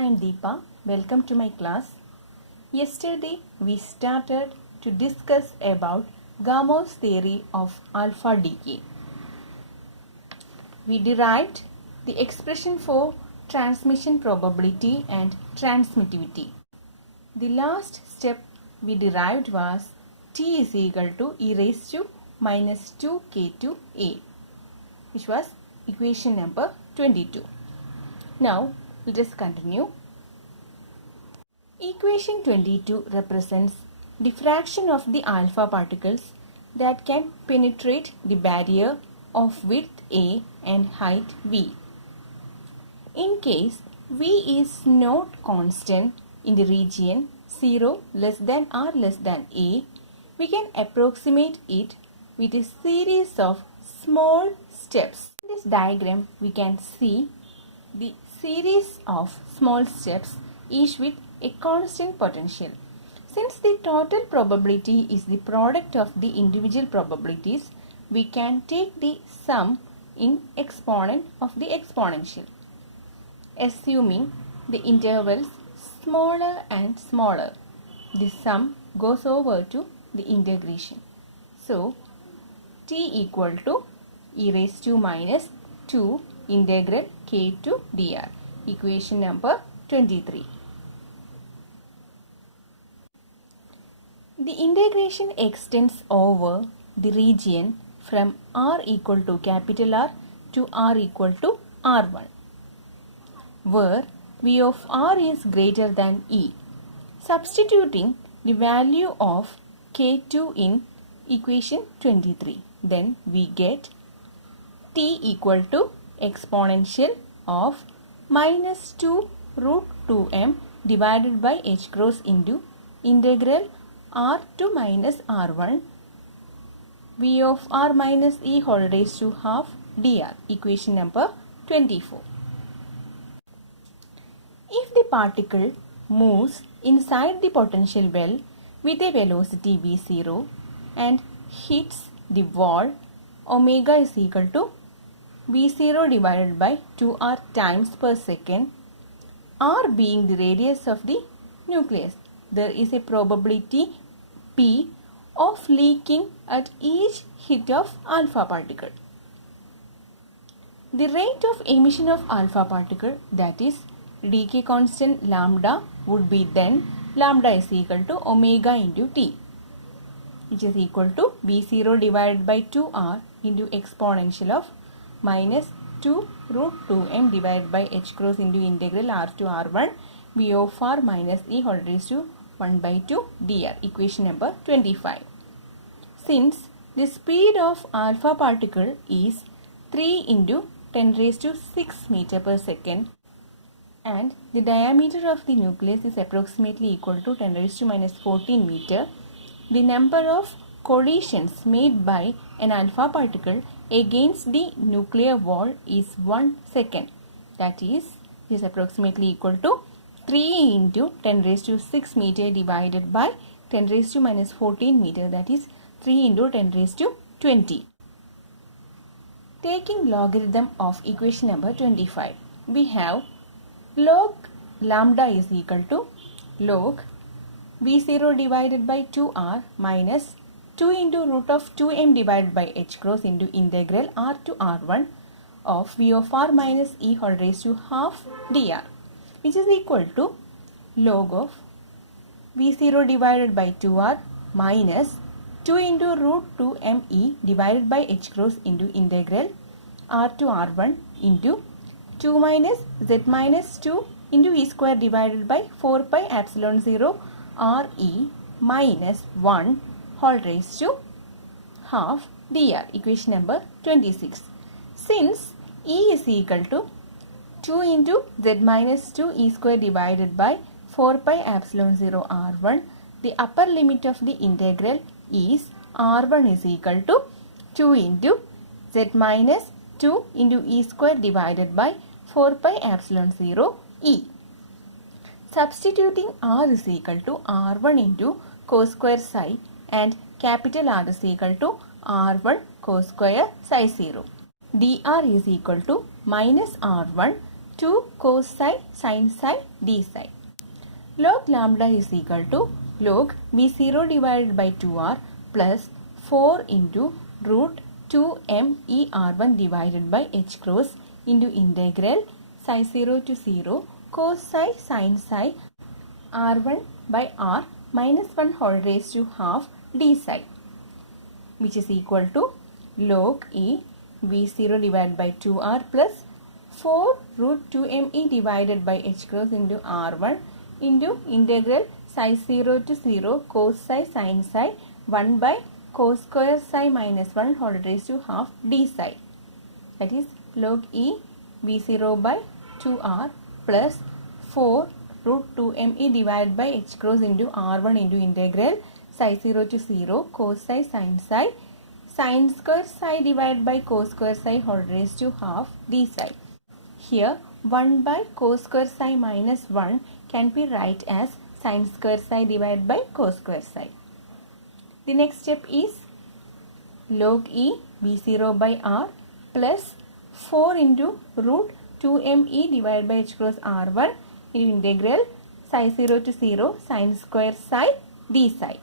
I am Deepa. Welcome to my class. Yesterday we started to discuss about Gamow theory of alpha decay. We derived the expression for transmission probability and transmittivity. The last step we derived was T is equal to e raised to minus 2k2a, which was equation number 22. Now let us continue. Equation 22 represents diffraction of the alpha particles that can penetrate the barrier of width a and height v. In case v is not constant in the region 0 less than or less than a, we can approximate it with a series of small steps. In this diagram, we can see the series of small steps, each with a constant potential. Since the total probability is the product of the individual probabilities, we can take the sum in exponent of the exponential, assuming the intervals smaller and smaller. The sum goes over to the integration. So, t equal to e raised to minus 2 integral k to dr. Equation number 23. The integration extends over the region from r equal to capital R to r equal to r1, where v of r is greater than e. Substituting the value of k2 in equation 23, then we get t equal to exponential of minus 2 root 2m divided by h cross into integral r to minus r1 v of r minus e whole raised to half dr. Equation number 24. If the particle moves inside the potential well with a velocity v0 and hits the wall, omega is equal to v0 divided by 2r times per second, r being the radius of the nucleus. There is a probability p of leaking at each hit of alpha particle. The rate of emission of alpha particle, that is decay constant lambda, would be then lambda is equal to omega into t, which is equal to v0 divided by 2r into exponential of minus 2 root 2m divided by h cross into integral r to r1 v of r minus e whole raised to 1 by 2 dr. Equation number 25. Since the speed of alpha particle is 3 into 10 raised to 6 meter per second and the diameter of the nucleus is approximately equal to 10 raised to minus 14 meter, the number of collisions made by an alpha particle against the nuclear wall is 1 second. That is approximately equal to 3 into 10 raised to 6 meter divided by 10 raised to minus 14 meter, that is 3 into 10 raised to 20. Taking logarithm of equation number 25, we have log lambda is equal to log v0 divided by 2r minus 2 into root of 2m divided by h cross into integral r to r1 of v of r minus e whole raised to half dr, which is equal to log of v0 divided by 2r minus 2 into root 2me divided by h cross into integral r to r1 into 2 minus z minus 2 into e square divided by 4 pi epsilon 0 re minus 1 whole raised to half dr. Equation number 26. Since e is equal to 2 into z minus 2 e square divided by 4 pi epsilon 0 r1, the upper limit of the integral is r1 is equal to 2 into z minus 2 into e square divided by 4 pi epsilon 0 e. Substituting r is equal to r1 into cos square psi and capital R is equal to r1 cos square psi 0. dr is equal to minus r1 2 cos psi sin psi d psi. Log lambda is equal to log V0 divided by 2R plus 4 into root 2m ER1 divided by h cross into integral psi 0 to 0 cos psi sin psi R1 by R minus 1 whole raised to half d psi, which is equal to log E V0 divided by 2R plus 4 root 2me divided by h cross into R1 into integral psi 0 to 0 cos psi sin psi 1 by cos square psi minus 1 whole raised to half d psi. That is log E V0 by 2R plus 4 root 2me divided by h cross into R1 into integral psi 0 to 0 cos psi sin psi sin square psi divided by cos square psi whole raised to half d psi. Here 1 by cos square psi minus 1 can be write as sin square psi divided by cos square psi. The next step is log E V0 by R plus 4 into root 2me divided by h cross R1 into integral psi 0 to 0 sin square psi d psi.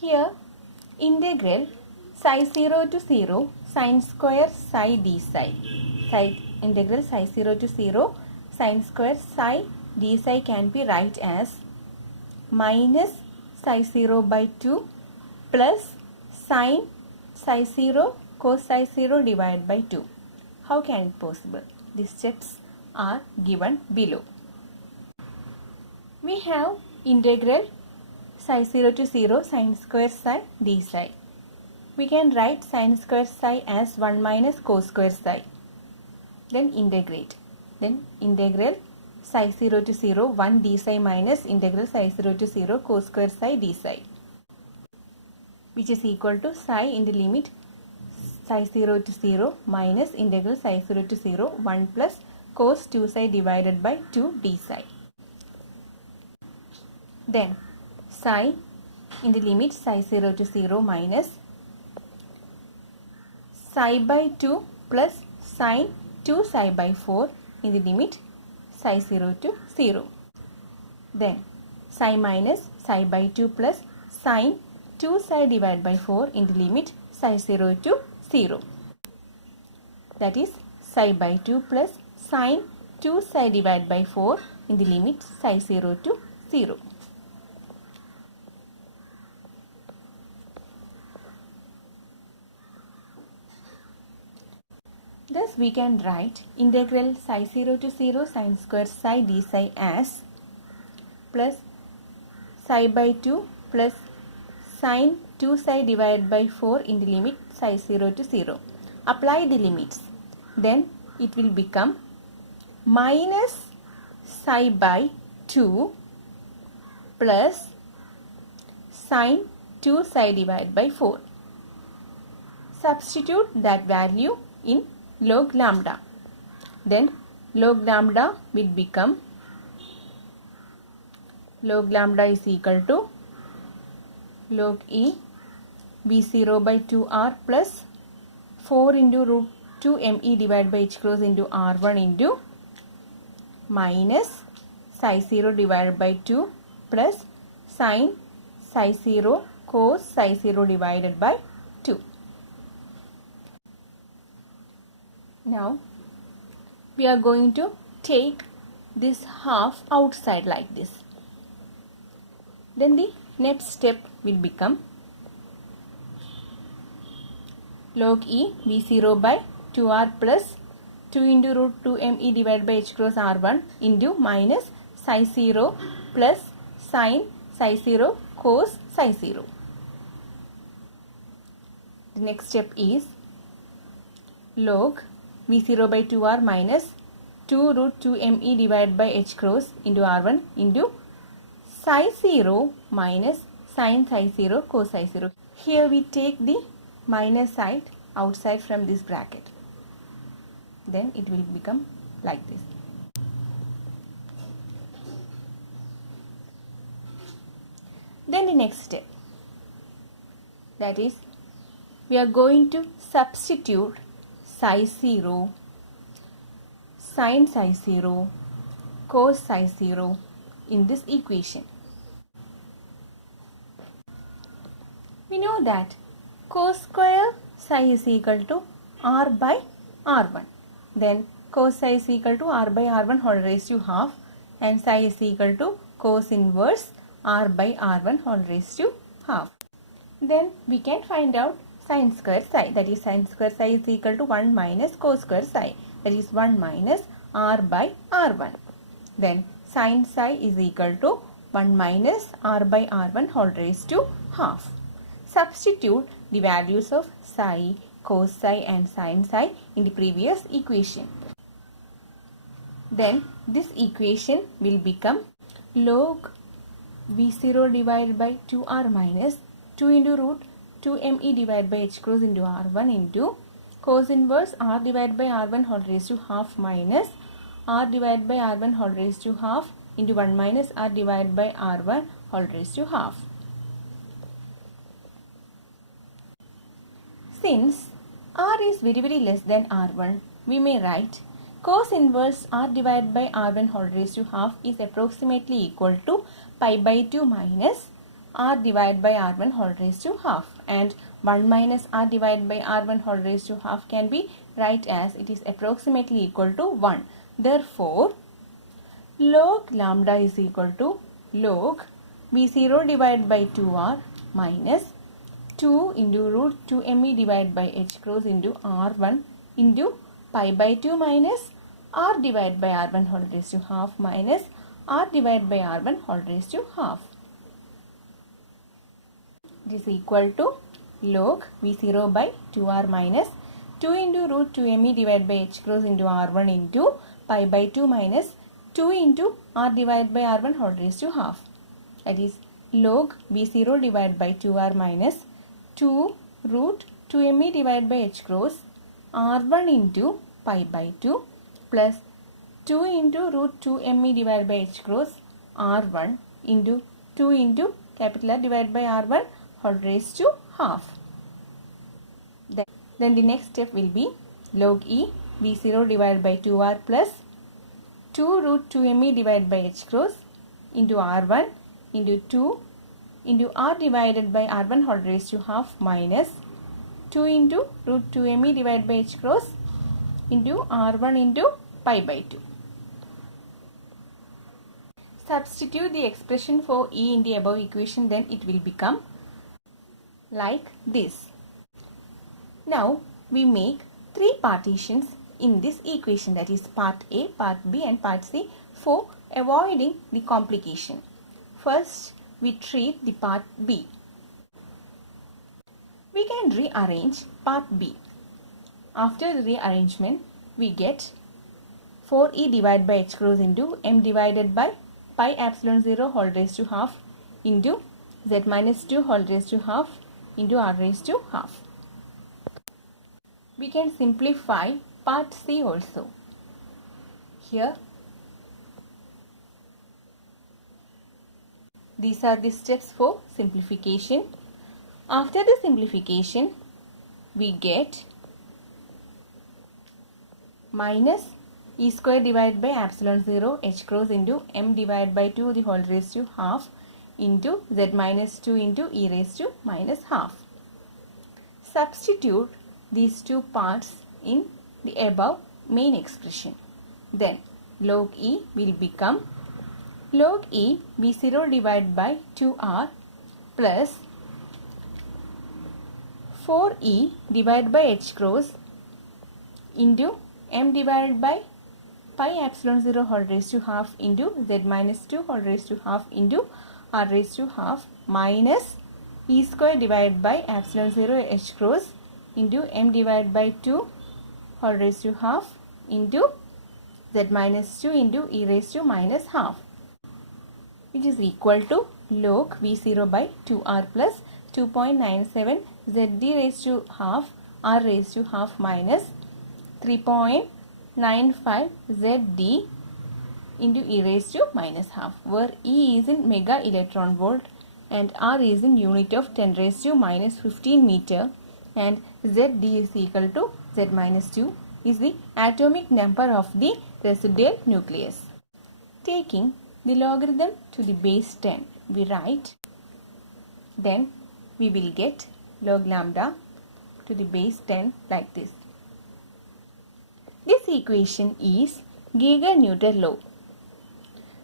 Here integral psi 0 to 0 sin square psi d psi. Integral psi 0 to 0 sin square psi d psi can be write as minus psi 0 by 2 plus sin psi 0 cos psi 0 divided by 2. How can it possible? The steps are given below. We have integral psi 0 to 0 sin square psi d psi. We can write sin square psi as 1 minus cos square psi. Then integrate. Then integral psi 0 to 0 1 d psi minus integral psi 0 to 0 cos square psi d psi, which is equal to psi in the limit psi 0 to 0 minus integral psi 0 to 0 1 plus cos 2 psi divided by 2 d psi. Then psi in the limit psi 0 to 0 minus psi by 2 plus sin 2 psi by 4 in the limit psi 0 to 0. Then psi minus psi by 2 plus sin 2 psi divided by 4 in the limit psi 0 to 0. That is psi by 2 plus sin 2 psi divided by 4 in the limit psi 0 to 0. Thus we can write integral psi 0 to 0 sin square psi d psi as plus psi by 2 plus sin 2 psi divided by 4 in the limit psi 0 to 0. Apply the limits. Then it will become minus psi by 2 plus sin 2 psi divided by 4. Substitute that value in log lambda. Then log lambda will become log lambda is equal to log E V0 by 2R plus 4 into root 2me divided by h cross into R1 into minus psi 0 divided by 2 plus sin psi 0 cos psi 0 divided by 2. Now we are going to take this half outside like this. Then the next step will become log E V0 by 2R plus 2 into root 2me divided by h cross R1 into minus psi 0 plus sin psi 0 cos psi 0. The next step is log V0 by 2R minus 2 root 2me divided by h cross into R1 into psi 0 minus sin psi 0 cos psi 0. Here we take the minus side outside from this bracket. Then it will become like this. Then the next step, that is we are going to substitute psi 0 sin psi 0 cos psi 0 in this equation. We know that cos square psi is equal to r by r1. Then cos psi is equal to r by r1 whole raised to half, and psi is equal to cos inverse r by r1 whole raised to half. Then we can find out sin square psi, that is sin square psi is equal to 1 minus cos square psi, that is 1 minus r by r1. Then sin psi is equal to 1 minus r by r1 whole raised to half. Substitute the values of psi, cos psi and sin psi in the previous equation. Then this equation will become log V0 divided by 2r minus 2 into root 2me divided by h cross into r1 into cos inverse r divided by r1 whole raised to half minus r divided by r1 whole raised to half into 1 minus r divided by r1 whole raised to half. Since r is very less than r1, we may write cos inverse r divided by r1 whole raised to half is approximately equal to pi by 2 minus r divided by r1 whole raised to half, and 1 minus r divided by r1 whole raised to half can be write as it is approximately equal to 1. Therefore, log lambda is equal to log V0 divided by 2r minus 2 into root 2me divided by h cross into r1 into pi by 2 minus r divided by r1 whole raised to half minus r divided by r1 whole raised to half. It is equal to log V0 by 2r minus 2 into root 2me divided by h cross into r1 into pi by 2 minus 2 into r divided by r1 whole raised to half. That is log V0 divided by 2r minus 2 root 2me divided by h cross r1 into pi by 2 plus 2 into root 2me divided by h cross r1 into 2 into capital R divided by r1 whole raised to half. Then the next step will be log e V0 divided by 2r plus 2 root 2me divided by h cross into r1 into 2 into r divided by r1 whole raised to half minus 2 into root 2me divided by h cross into r1 into pi by 2. Substitute the expression for e in the above equation, then it will become like this. Now we make three partitions in this equation, that is part A, part B and part C, for avoiding the complication. First, we treat the part B. We can rearrange part B. After the rearrangement, we get 4e divided by h cross into m divided by pi epsilon 0 whole raised to half into z minus 2 whole raised to half into r raised to half. We can simplify part C also. Here, these are the steps for simplification. After the simplification, we get minus e square divided by epsilon 0 h cross into m divided by 2 the whole raised to half into z minus 2 into e raised to minus half. Substitute these two parts in the above main expression. Then log e will become log e V0 divided by 2r plus 4e divided by h cross into m divided by pi epsilon 0 whole raised to half into z minus 2 whole raised to half into r raised to half minus e square divided by epsilon 0 h cross into m divided by 2 whole raised to half into z minus 2 into e raised to minus half, which is equal to log V0 by 2r plus 2.97 zd raised to half r raised to half minus 3.95 zd into e raised to minus half, where e is in mega electron volt and r is in unit of 10 raised to minus 15 meter, and zd is equal to z minus 2 is the atomic number of the residual nucleus. Taking the logarithm to the base 10, we write, then we will get log lambda to the base 10 like this. This equation is Geiger-Newton law.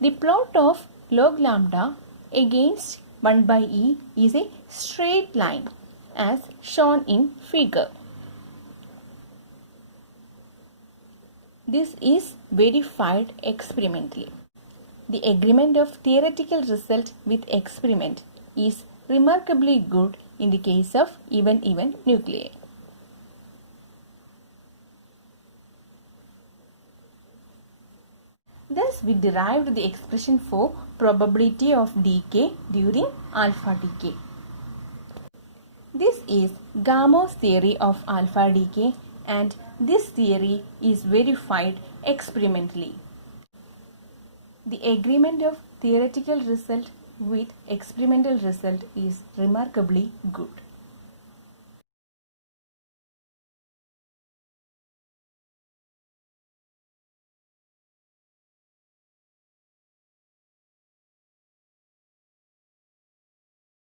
The plot of log lambda against 1 by e is a straight line as shown in figure. This is verified experimentally. The agreement of theoretical result with experiment is remarkably good in the case of even nuclei. Thus, we derived the expression for probability of decay during alpha decay. This is Gamow theory of alpha decay, and this theory is verified experimentally. The agreement of theoretical result with experimental result is remarkably good.